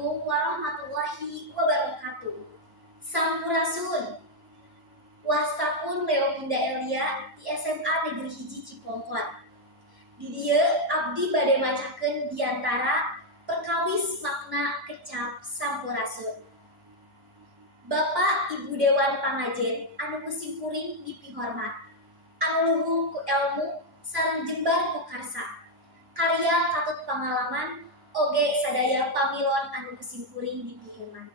Assalamualaikum warahmatullahi wabarakatuh. Sampurasun. Wastapun Leo Pinda Elia di SMA Negeri Hiji Cipongkor. Di dieu abdi bade macakeun diantara perkawis makna kecap sampurasun. Bapak Ibu Dewan Pangajen anu kusimpuring dipihormat, anu luhur ku elmu sareng jembar ku karsa. Karya katut pengalaman oge sadaya pamilon anu kusimpuring dipiheuman.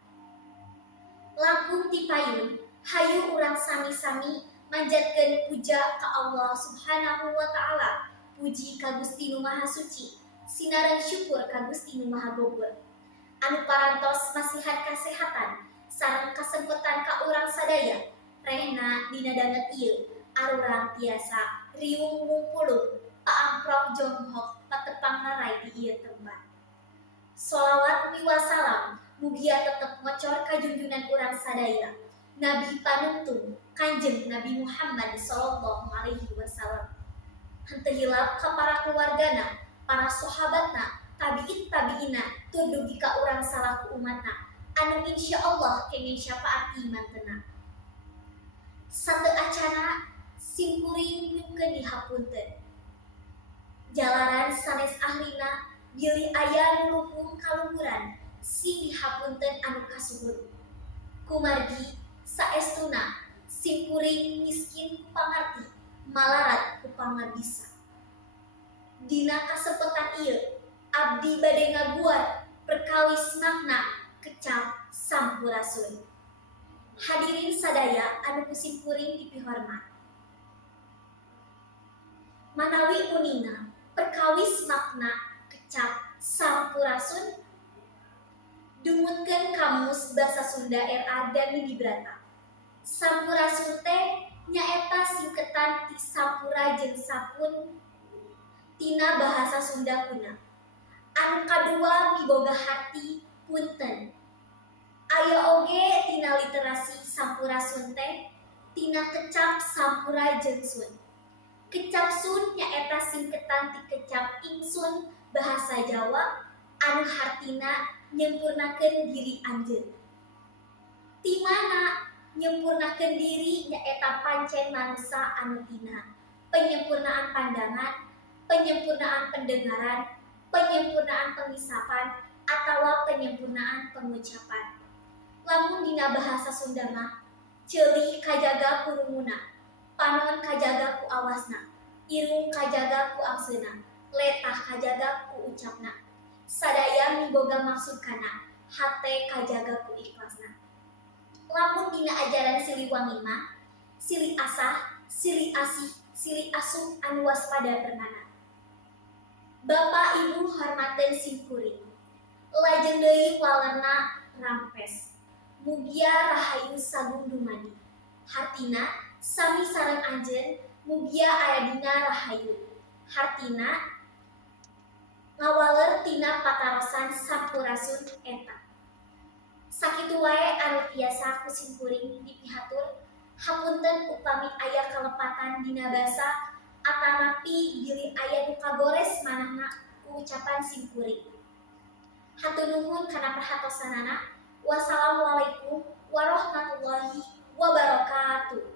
Langkung ti payun, hayu urang sami-sami manjatkeun puja ka Allah Subhanahu wa taala. Puji ka Gusti Nu Maha Suci, sinareng syukur ka Gusti Nu Maha Gogol. Anu parantos masihan kasehatan sareng kasempetan ka urang sadaya. Rehna dina danget ieu arurang tiasa riung ngumpulung paamprok jonghok patepang rarai di ieu tempat. Sholawat wasalam mugia tetep ngocor ka junjungan urang sadaya Nabi panuntun Kanjeng Nabi Muhammad sallallahu alaihi wasallam. Henteu hilap ka para keluargana, para sahabatna, tabi'in tabi'ina, tur dugi ka urang salaku umatna anu insyaallah kenging syafaat imanteuna. Sateu acana simkuring nyungkeun dihapunten. Jalaran sanes ahlina bilih aya nu luhung kaluhuran sing dihapunten anu kasuhun. Kumargi saestuna simkuring miskin ku pangarti, malarat ku pangabisa. Dina kasempetan ieu abdi bade ngaguar perkawis makna kecap sampurasun. Hadirin sadaya anu kusimkuring dipihormat. Manawi unina perkawis makna kecap sampurasun dumutkeun kamus basa Sunda RA dan Widibrata. Sampurasun teh nyaeta singketan ti sampura jeung sapun tina bahasa Sunda kuna. Anu kadua miboga harti punten. Aya oge tina literasi sampurasun teh tina kecap sampura jeung sun. Kecap sun nyaeta singketan ti kecap ingsun bahasa Jawa anu hartina nyempurnakeun diri anjeun. Ti mana nyempurnakeun diri nyaeta pancen manusa anu tina penyempurnaan pandangan, penyempurnaan pendengaran, penyempurnaan pengisapan, atawa penyempurnaan pengucapan. Lamun dina bahasa Sunda mah ceulih kajaga ku runguna, panon kajaga ku awasna, irung kajaga ku angseuna, letah kajaga ku ucapna. Sadaya miboga maksud kana, hate kajaga ku ikhlasna. Lamun dina ajaran Siliwangi mah, silih asah, silih asih, silih asuh anu waspada pernana. Bapak Ibu hormateun simkuring. Lajeng deui walerna rampes. Mugia rahayu sagung dumadi. Hartina sami sareng anjeun mugia aya dina rahayu. Hartina ngawaler tina patarosan sampurasun eta. Sakitu wae anu tiasa kusimkuring dipihatur. Hapunten upami aya kalepatan dina basa atanapi bilih aya nu kagores manahna ku ucapan simkuring. Hatur nuhun kana perhatosanana. Wassalamualaikum warahmatullahi wabarakatuh.